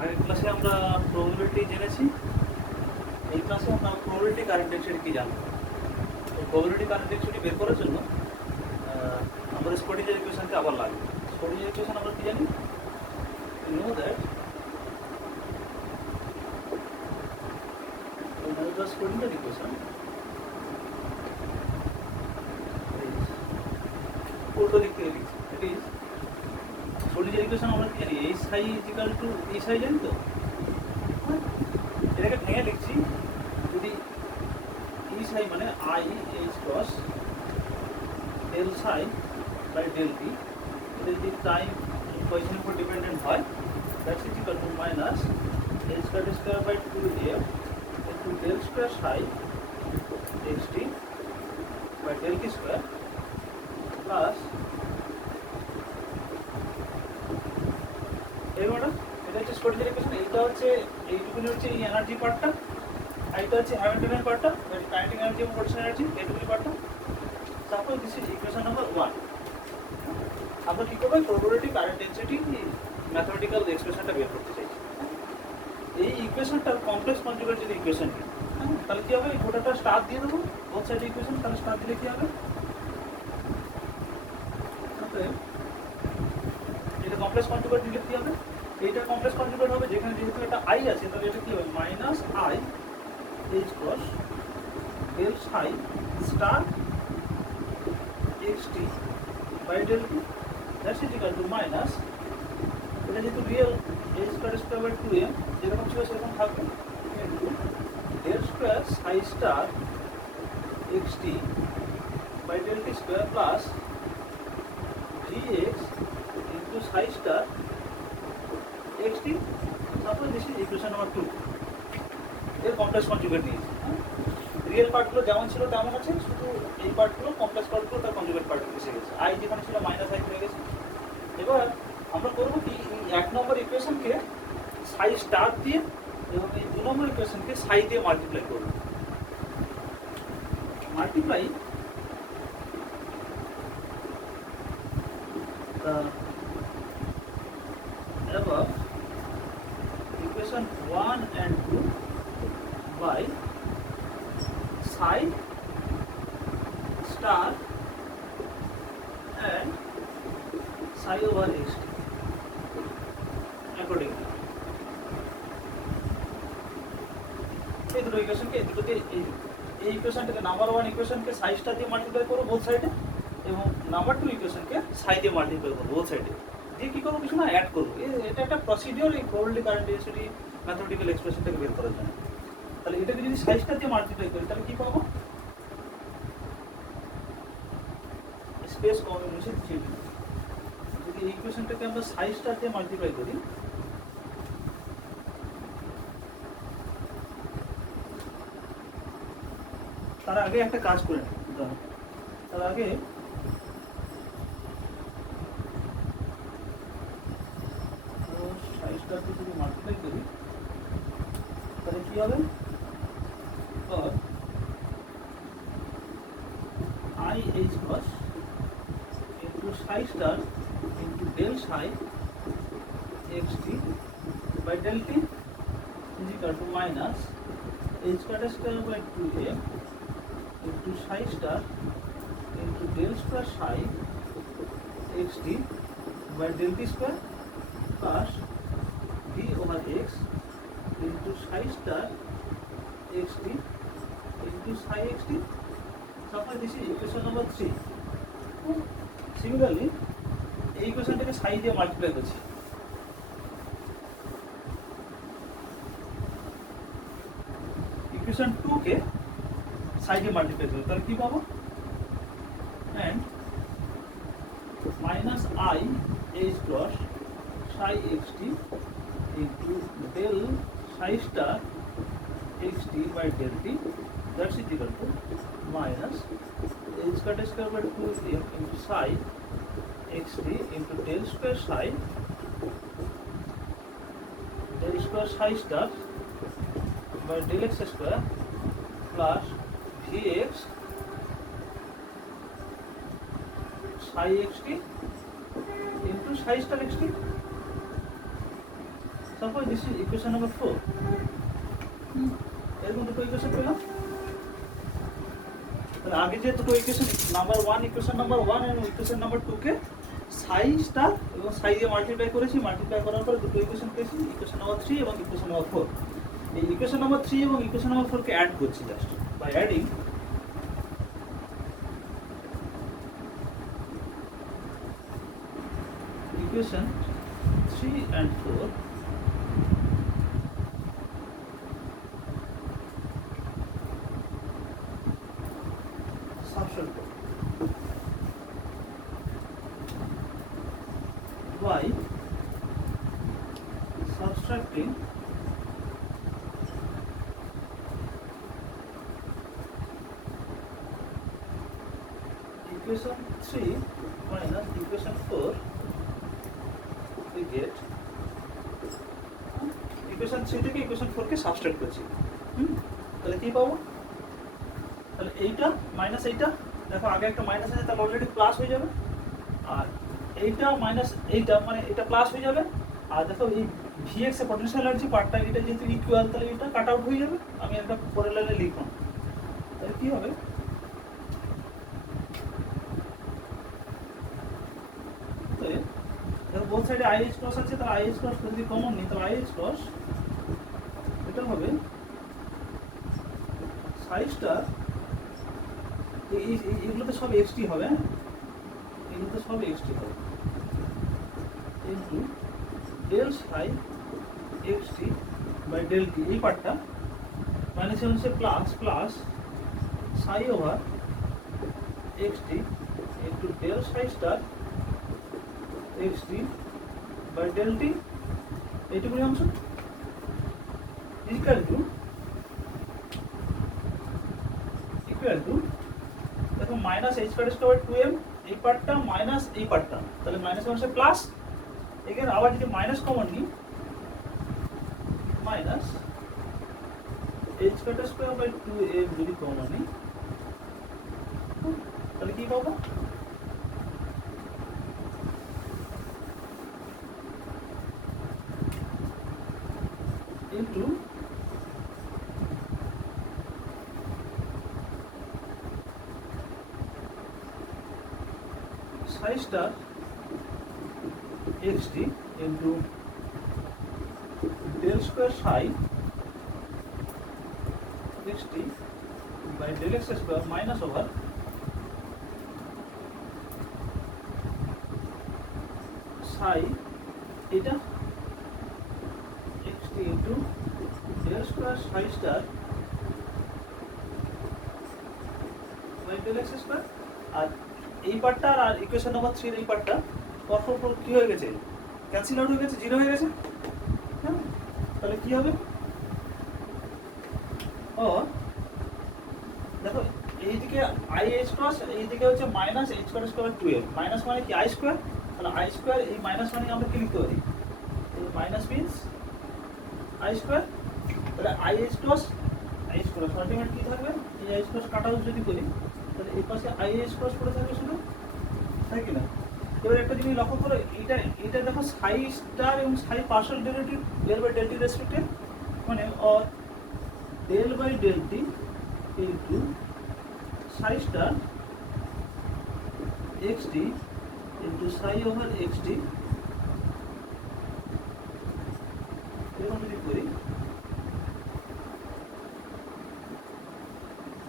আগের ক্লাসে আমরা প্রবাবিলিটি জেনেছি, এই ক্লাসে আমরা প্রবাবিলিটি কারেন্ট ডেন্সিটি কি জানবো। তো প্রবাবিলিটি কারেন্ট ডেন্সিটি বের করার জন্য আমাদের স্কোডিজের ইকুয়েশনকে আবার লাগবে। স্কোডিজের ইকুয়েশন আমরা কি জানি, you know that the Schrodinger equation উল্টো দিক থেকে লিখছি। ইট ইজ স্কোডিজের ইকুয়েশন আমরা কি জানি, H I is equal to H I জানি তো, এটাকে ভেঙে লিখছি। যদি এইচ আই মানে I H cross del psi by del T, এটা যদি টাইম পজিশনের উপর ডিপেন্ডেন্ট হয়, that's is equal to minus H square by 2f into del square psi xt by del t square plus এটা হচ্ছে স্কোডিজের ইকুয়েশন। এইটা হচ্ছে এইটুকুনি হচ্ছে এই এনার্জি পার্টটা, আর এটা হচ্ছে হ্যামিল্টনের পার্টটা, কাইনেটিক এনার্জি এবং পোটেনশিয়াল এনার্জি, এইটুকুনি পার্টটা। তারপর দিস ইজ ইকুয়েশন নাম্বার 1। আমরা কি করব, প্রবাবিলিটি কারেন্ট ডেনসিটি ম্যাথমেটিক্যাল এক্সপ্রেশনটা বের করতে চাইছি। এই ইকুয়েশনটার কমপ্লেক্স কনজুগেট যদি ইকুয়েশন নিই, তাহলে কি হবে, গোটাটা স্টার দিয়ে দেবো বোথ সাইড ইকুয়েশন। তাহলে স্টার দিলে কি হবে, এটা কমপ্লেক্স কনজুগেট দিলে কি হবে, এইটা কমপ্লেক্স কনজুগেট হবে, যেখানে যেহেতু এটা আই আছে তাহলে এটা কি হবে, minus I H cross del psi star X T by del T, that's equal to minus, এটা যেহেতু real H square by 2m যেরকম ছিল সেরকম থাকবে, into del square psi star xt by del t square plus vx into psi star xt। তারপরে this is equation number 2। এর complex conjugate নিয়েছি। Real পার্টগুলো যেমন ছিল তেমন আছে, শুধু এই পার্টগুলো কমপ্লেক্স পার্টগুলো তার কনজুগেট পার্টগুলো এসে গেছে। আই যেখানে ছিল মাইনাস আই হয়ে গেছে। এবার আমরা করবো কি, এই 1 নম্বর ইকুয়েশনকে সাই স্টার দিয়ে এবং এই 2 নম্বর ইকুয়েশনকে সাই দিয়ে মাল্টিপ্লাই করব। Multiply above equation 1 and 2 by psi star and psi over xt accordingly। এই দুটো ইকুয়েশনকে এই ইকুয়েশনটাকে নাম্বার 1 ইকুয়েশনকে সাই স্টার দিয়ে মাল্টিপ্লাই করব বোথ সাইডে, এবং নাম্বার 2 ইকুয়েশনকে সাই দিয়ে মাল্টিপ্লাই করব বোথ সাইডে। দিয়ে কি করবো, কিছু না অ্যাড করবো। এটা একটা প্রসিডিওর এই প্রবাবিলিটি কারেন্ট ডেনসিটি ম্যাথমেটিক্যাল এক্সপ্রেশনটাকে বের করার জন্য। তাহলে এটাকে যদি সাই স্টার দিয়ে মাল্টিপ্লাই করি তাহলে কি পাবো, স্পেস কমে মুছে দিচ্ছি। যদি এই ইকুয়েশনটাকে আমরা সাই স্টার দিয়ে মাল্টিপ্লাই করি, তার আগে একটা কাজ করে নিই। তার আগে সাইজটাকে যদি মাল্টিপ্লাই করি তাহলে কি হবে, I H cross into psi star into del psi X T by del T is equal to minus H square by 2m into psi star into del square psi xt by del t square plus v over x into psi star xt into psi xt। তারপরে দিছি equation number 3। Similarly এই ইকুয়েশনটাকে সাই দিয়ে multiply করছি। Equation 2 কে সাই দিয়ে multiply করব, তাহলে কি পাবো, and minus I h cross psi xt into del psi star xt by del t, that's equal to minus h square by 2m into psi xt into del square psi star by del x square plus vx psi xt into psi star xt। Suppose this is equation number 4। এরকম দুটো equation পেলাম। তাহলে আগে যে দুটো equation number 1 equation number 1 এবং equation number 2 কে সাই star এবং সাই দিয়ে মাল্টিপ্লাই করেছি, মাল্টিপ্লাই করার পরে দুটো ইকুয়েশন পেয়েছি, ইকুয়েশন নাম্বার 3 এবং ইকুয়েশন নাম্বার 4। এই ইকুয়েশন নাম্বার 3 এবং ইকুয়েশন নাম্বার 4 কে অ্যাড করছি just by adding equation 3 and 4 substitute by subtracting equation 3 minus equation 4 we get equation 3 থেকে equation 4 কে সাবস্ট্রাক্ট করছি। তাহলে কি পাবো? তাহলে এইটা মাইনাস এইটা, দেখো আগে একটা মাইনাস আছে তাহলে অলরেডি প্লাস হয়ে যাবে, আর এইটা মাইনাস এইটা মানে এটা প্লাস হয়ে যাবে, আর দেখো এই vx এর পটেনশিয়াল এনার্জি পার্টটা এটা যেহেতু ইকুয়াল তাহলে এটা কাট আউট হয়ে যাবে। আমি একটা পরের লাইনে লিখব, তাহলে কি হবে? बोथ साइड IH क्रॉस আছে, তাহলে IH क्रॉस যদি কমন নিই তাহলে IH क्रॉस এটা হবে সাই স্টার, এগুলো তো সব xt হবে, হ্যাঁ এগুলো তো সব xt হবে, into del psi xt by del T, এই পার্টটা মাইনাস হচ্ছে plus plus psi over xt into del psi star xt by del t, এইটুকুনি অংশ ইকুয়াল টু দেখো মাইনাস h স্কয়ার 2m, এই পার্টটা মাইনাস এই পার্টটা, তাহলে মাইনাস অংশে প্লাস, এখানে আবার যদি মাইনাস কমন নিই minus h square by 2m যদি কমন নিই তাহলে কি পাবো? into psi star xt into del square psi xt by del x square minus over psi eta into del square psi star by del x square, আর এই পার্টটা আর equation number 3 এর এই পার্টটা পরপর কি হয়ে গেছে? ক্যান্সেল আউট হয়ে গেছে, জিরো হয়ে গেছে, হ্যাঁ তাহলে কি হবে? ও দেখো এইদিকে IH ক্রস, এইদিকে হচ্ছে minus h square square 2m, minus মানে কি i স্কয়ার, তাহলে i স্কয়ার এই মাইনাস মানে আমরা কি লিখতে পারি? এই মাইনাস মিন্স i স্কয়ার, তাহলে IH ক্রস আলটিমেট কি থাকবে? এই IH ক্রস কাট আউট যদি করি তাহলে এই পাশে IH ক্রস পড়ে থাকবে শুধু, তাই কি না? এবার একটা জিনিস লক্ষ্য করো, এটা দেখো সাই স্টার এবং psi partial derivative del by del T respective, মানে or del by del T into psi star xt into psi over xt, এরকম যদি করি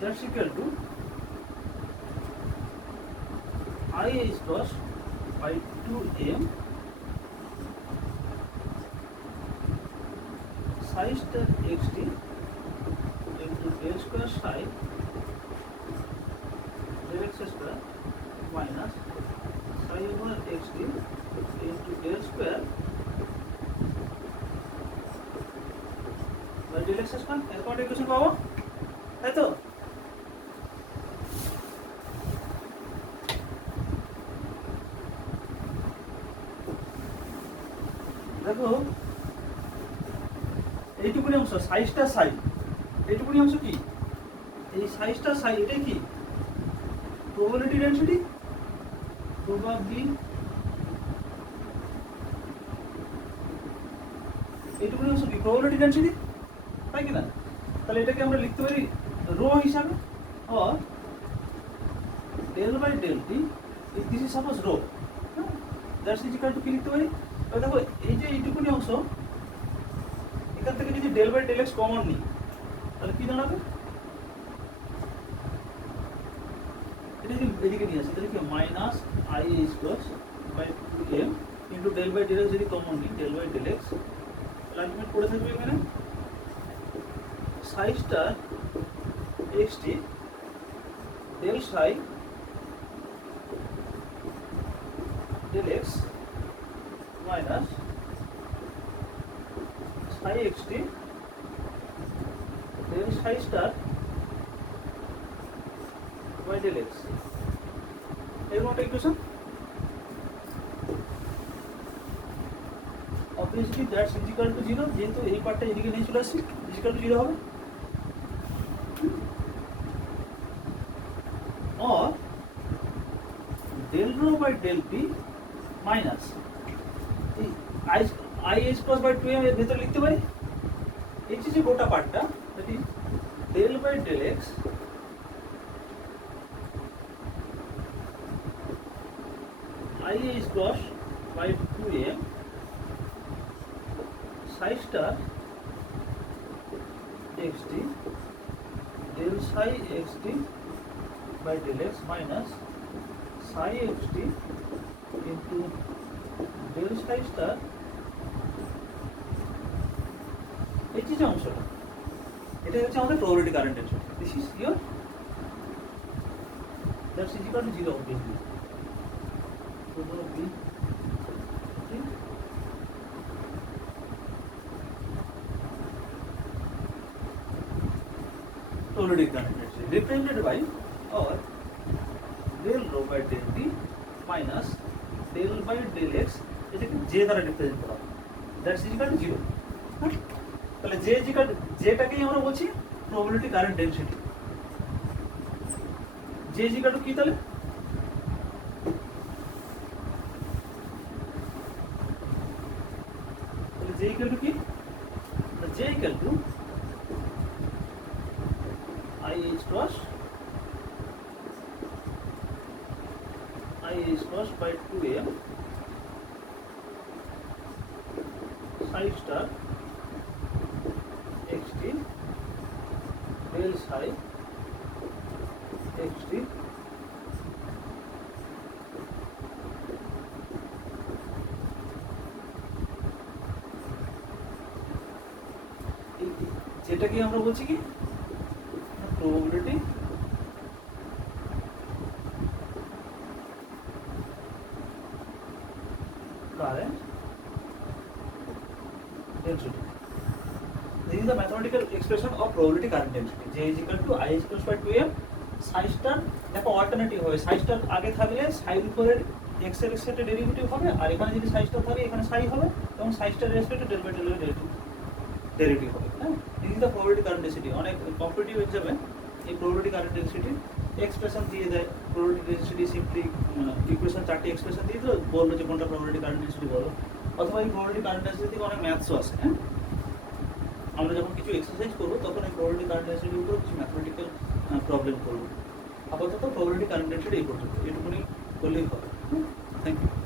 that's equal to IH cross by 2m psi star xt into del square psi del x square minus psi over xt into del square by del x square, এরকম একটা equation পাবো, তাই তো? দেখো এইটুকুনি অংশ সাইজটা সাই, এইটুকুনি অংশ কি? এই সাইজটা সাই, এটাই কি? প্রবাবিলিটি ডেনসিটি, এইটুকুনি অংশ কি প্রবাবিলিটি ডেনসিটি, তাই কি না? তাহলে এটাকে আমরা লিখতে পারি রো হিসাবে, or del by del T, this is suppose rho, that's is equal to কি লিখতে পারি? এবার দেখো এই যে এইটুকুনি অংশ, এখান থেকে যদি del by del X common নিই তাহলে কি দাঁড়াবে? এটা যদি এদিকে নিয়ে আসি তাহলে কি minus I H cross by 2m into del by del X যদি কমন নিই del by del X, ultimate পড়ে থাকবে এখানে psi star X T del psi del X minus psi X T del psi star by del X. এরকম একটা equation. obviously that's is equal to 0, যেহেতু এই পার্টটা এদিকে নিয়ে চলে আসছি, is equal to 0 হবে। or del rho by del t minus এই i h cross by 2m এর ভেতরে লিখতে পারি এই যে গোটা পার্টটা, that is del by del x i h cross by 2m psi star xt del psi xt by del x minus psi xt into del psi star, এই যে অংশটা এটা হচ্ছে আমাদের probability current density. This is your that's is equal two 0 obviously। Probability current density represented by or del rho by del t minus del by del x, এটাকে j দ্বারা represent করা হয়, দ্যাটস ইজ ইকুয়াল টু 0। তাহলে j is equal যেটাকেই আমরা বলছি probability current density. j is equal to কি তাহলে? j equal to কি? j equal to i h cross by 2m psi star xt del psi xt যেটাকে আমরা বলছি কি probability current density. This is the mathematical expression of probability current density. J is equal to I is equal to 2m psi star, দেখো alternative হবে, psi star আগে থাকলে psi এর উপরে x এর সাথে ডেরিভেটিভ হবে, আর এখানে যদি psi star থাকে এখানে psi হবে, এবং psi star রেসপেক্টে ডেল বাই ডেল এর ডেরিভেটিভ হবে। হ্যাঁ, this is the probability current density. অনেক কম্পিটিটিভ এক্সামে এই প্রবাবিলিটি কারেন্ট ডেনসিটি এক্সপ্রেশন দিয়ে দেয়, প্রবাবিলিটি ডেনসিটি সিম্পলি ইকুয়েশন 4টি এক্সপ্রেশন দিয়ে দিল, বললো যে কোনটা প্রবাবিলিটি কারেন্ট ডেনসিটি বলো, অথবা এই প্রবাবিলিটি কারেন্ট ডেনসিটি থেকে অনেক ম্যাথসও আছে। হ্যাঁ, আমরা যখন কিছু এক্সারসাইজ করবো তখন এই প্রবাবিলিটি কারেন্ট ডেনসিটির উপর কিছু ম্যাথমেটিক্যাল প্রবলেম করবো। আপাতত প্রবাবিলিটি কারেন্ট ডেনসিটি এই পর্যন্ত, এটুকুনি করলেই হবে। Thank you.